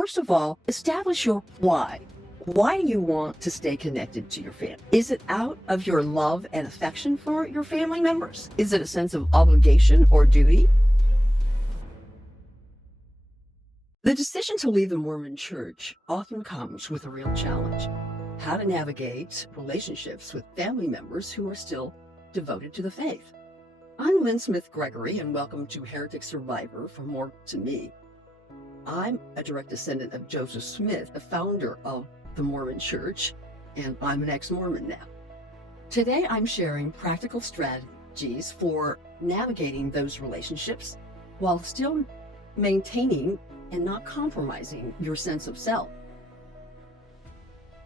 First of all, establish your why. Why do you want to stay connected to your family? Is it out of your love and affection for your family members? Is it a sense of obligation or duty? The decision to leave the Mormon Church often comes with a real challenge: how to navigate relationships with family members who are still devoted to the faith. I'm Lyn Smith Gregory, and welcome to Heretic Survivor from Mormon to Me. I'm a direct descendant of Joseph Smith, the founder of the Mormon Church, and I'm an ex-Mormon now. Today I'm sharing practical strategies for navigating those relationships while still maintaining and not compromising your sense of self.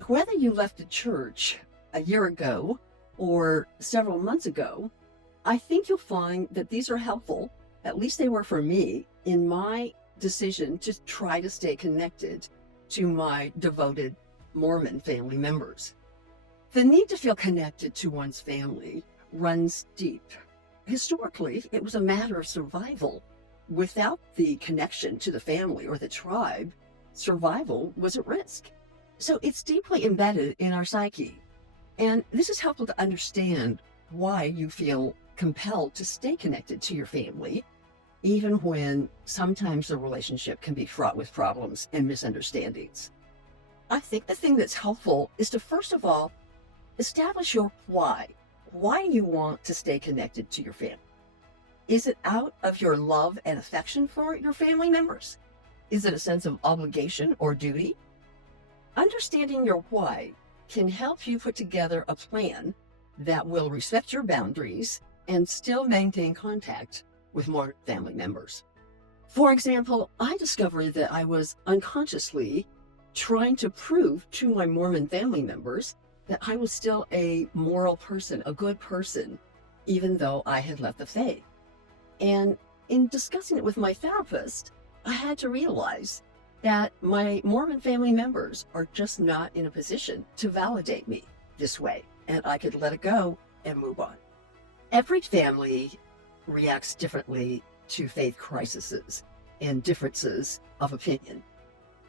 Whether you left the church a year ago or several months ago, I think you'll find that these are helpful, at least they were for me, in my decision to try to stay connected to my devoted Mormon family members. The need to feel connected to one's family runs deep. Historically, it was a matter of survival. Without the connection to the family or the tribe, survival was at risk. So it's deeply embedded in our psyche. And this is helpful to understand why you feel compelled to stay connected to your family, even when sometimes the relationship can be fraught with problems and misunderstandings. I think the thing that's helpful is to, first of all, establish your why. Why do you want to stay connected to your family? Is it out of your love and affection for your family members? Is it a sense of obligation or duty? Understanding your why can help you put together a plan that will respect your boundaries and still maintain contact with more family members. For example, I discovered that I was unconsciously trying to prove to my Mormon family members that I was still a moral person, a good person, even though I had left the faith. And in discussing it with my therapist, I had to realize that my Mormon family members are just not in a position to validate me this way, and I could let it go and move on. Every family reacts differently to faith crises and differences of opinion.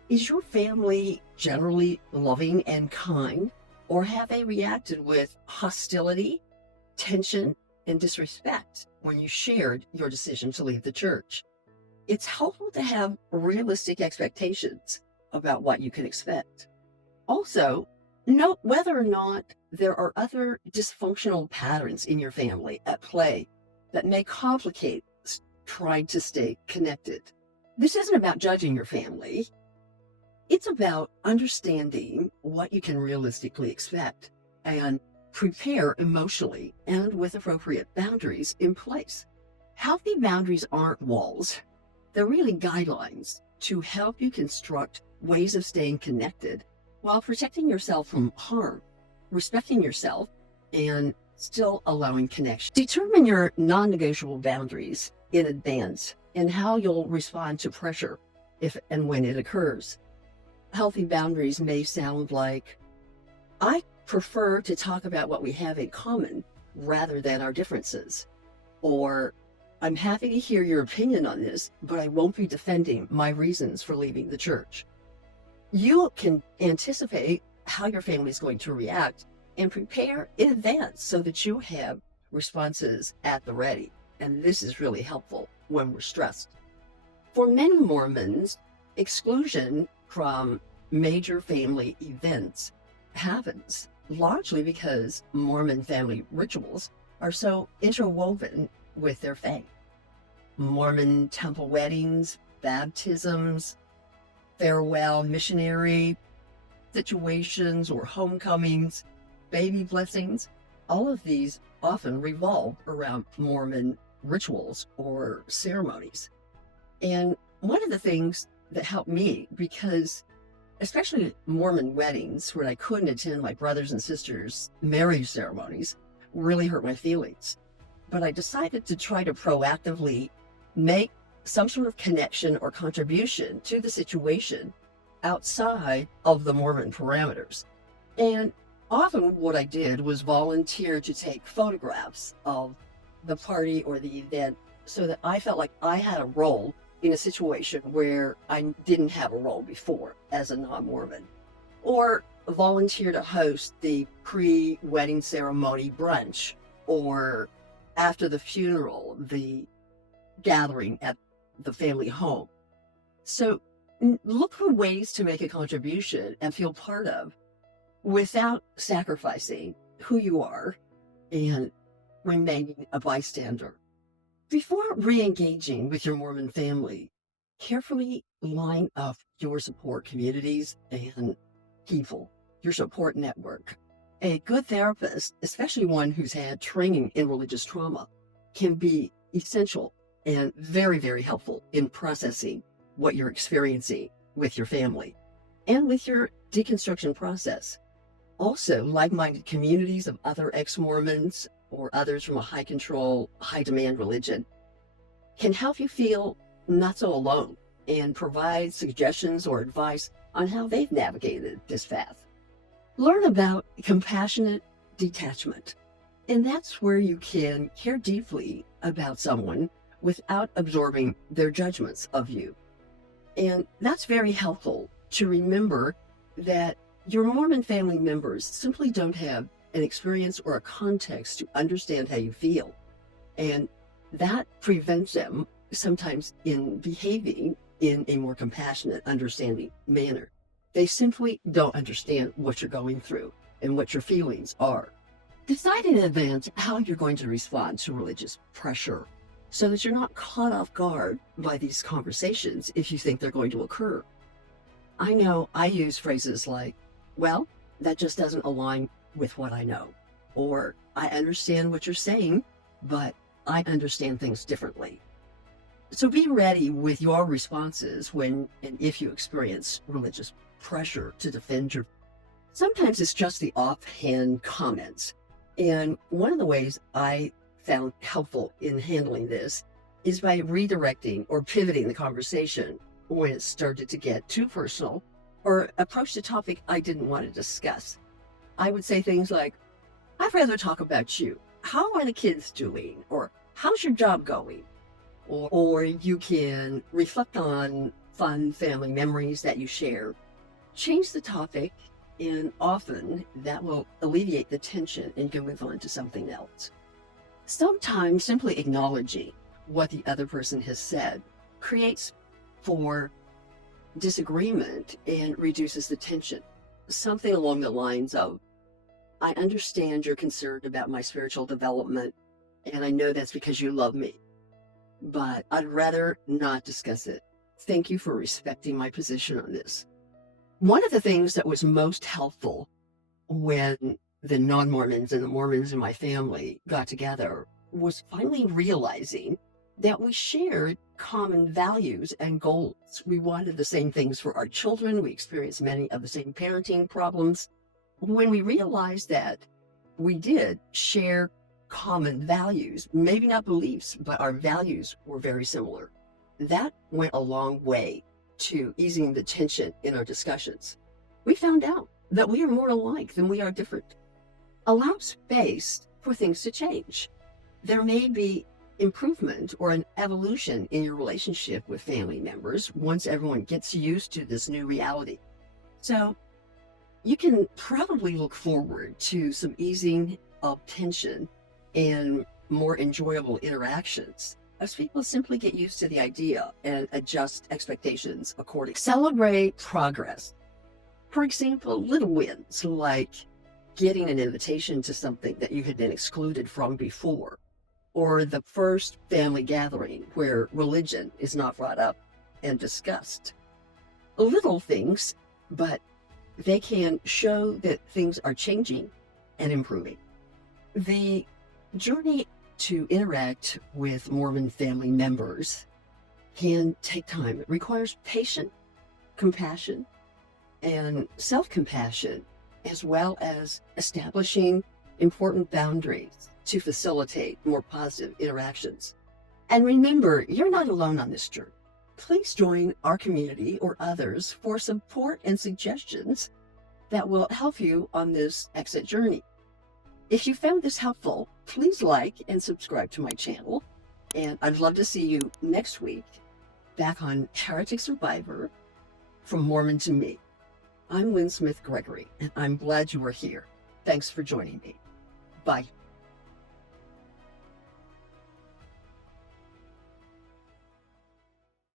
Is your family generally loving and kind, or have they reacted with hostility, tension, and disrespect when you shared your decision to leave the church? It's helpful to have realistic expectations about what you can expect. Also, note whether or not there are other dysfunctional patterns in your family at play that may complicate trying to stay connected. This isn't about judging your family. It's about understanding what you can realistically expect and prepare emotionally and with appropriate boundaries in place. Healthy boundaries aren't walls. They're really guidelines to help you construct ways of staying connected while protecting yourself from harm, respecting yourself, and still allowing connection. Determine your non-negotiable boundaries in advance and how you'll respond to pressure if and when it occurs. Healthy boundaries may sound like, I prefer to talk about what we have in common rather than our differences. Or, I'm happy to hear your opinion on this, but I won't be defending my reasons for leaving the church. You can anticipate how your family is going to react and prepare in advance so that you have responses at the ready. And this is really helpful when we're stressed. For many Mormons, exclusion from major family events happens largely because Mormon family rituals are so interwoven with their faith. Mormon temple weddings, baptisms, farewell missionary situations or homecomings, baby blessings, all of these often revolve around Mormon rituals or ceremonies. And one of the things that helped me, because especially Mormon weddings, when I couldn't attend my brothers and sisters' marriage ceremonies, really hurt my feelings. But I decided to try to proactively make some sort of connection or contribution to the situation outside of the Mormon parameters. And often what I did was volunteer to take photographs of the party or the event so that I felt like I had a role in a situation where I didn't have a role before as a non-Mormon, or volunteer to host the pre-wedding ceremony brunch, or after the funeral, the gathering at the family home. So look for ways to make a contribution and feel part of without sacrificing who you are and remaining a bystander. Before re-engaging with your Mormon family, carefully line up your support communities and people, your support network. A good therapist, especially one who's had training in religious trauma, can be essential and very, very helpful in processing what you're experiencing with your family and with your deconstruction process. Also, like-minded communities of other ex-Mormons or others from a high-control, high-demand religion can help you feel not so alone and provide suggestions or advice on how they've navigated this path. Learn about compassionate detachment, and that's where you can care deeply about someone without absorbing their judgments of you. And that's very helpful to remember that your Mormon family members simply don't have an experience or a context to understand how you feel. And that prevents them sometimes in behaving in a more compassionate, understanding manner. They simply don't understand what you're going through and what your feelings are. Decide in advance how you're going to respond to religious pressure so that you're not caught off guard by these conversations if you think they're going to occur. I know I use phrases like, well, that just doesn't align with what I know, or I understand what you're saying, but I understand things differently. So be ready with your responses when and if you experience religious pressure to defend your. Sometimes it's just the offhand comments. And one of the ways I found helpful in handling this is by redirecting or pivoting the conversation when it started to get too personal or approached a topic I didn't want to discuss. I would say things like, I'd rather talk about you. How are the kids doing? Or how's your job going? Or you can reflect on fun family memories that you share. Change the topic, and often that will alleviate the tension and you can move on to something else. Sometimes simply acknowledging what the other person has said creates for disagreement and reduces the tension. Something along the lines of, I understand you're concerned about my spiritual development, and I know that's because you love me, but I'd rather not discuss it. Thank you for respecting my position on this. One of the things that was most helpful when the non-Mormons and the Mormons in my family got together was finally realizing that we shared common values and goals. We wanted the same things for our children. We experienced many of the same parenting problems. When we realized that we did share common values, maybe not beliefs, but our values were very similar, that went a long way to easing the tension in our discussions. We found out that we are more alike than we are different. Allow space for things to change. There may be improvement or an evolution in your relationship with family members once everyone gets used to this new reality. So you can probably look forward to some easing of tension and more enjoyable interactions as people simply get used to the idea and adjust expectations accordingly. Celebrate progress. For example, little wins like getting an invitation to something that you had been excluded from before, or the first family gathering where religion is not brought up and discussed. Little things, but they can show that things are changing and improving. The journey to interact with Mormon family members can take time. It requires patience, compassion, and self-compassion, as well as establishing important boundaries to facilitate more positive interactions. And remember, you're not alone on this journey. Please join our community or others for support and suggestions that will help you on this exit journey. If you found this helpful, please like and subscribe to my channel. And I'd love to see you next week back on Heretic Survivor, From Mormon to Me. I'm Lyn Smith Gregory, and I'm glad you are here. Thanks for joining me. Bye.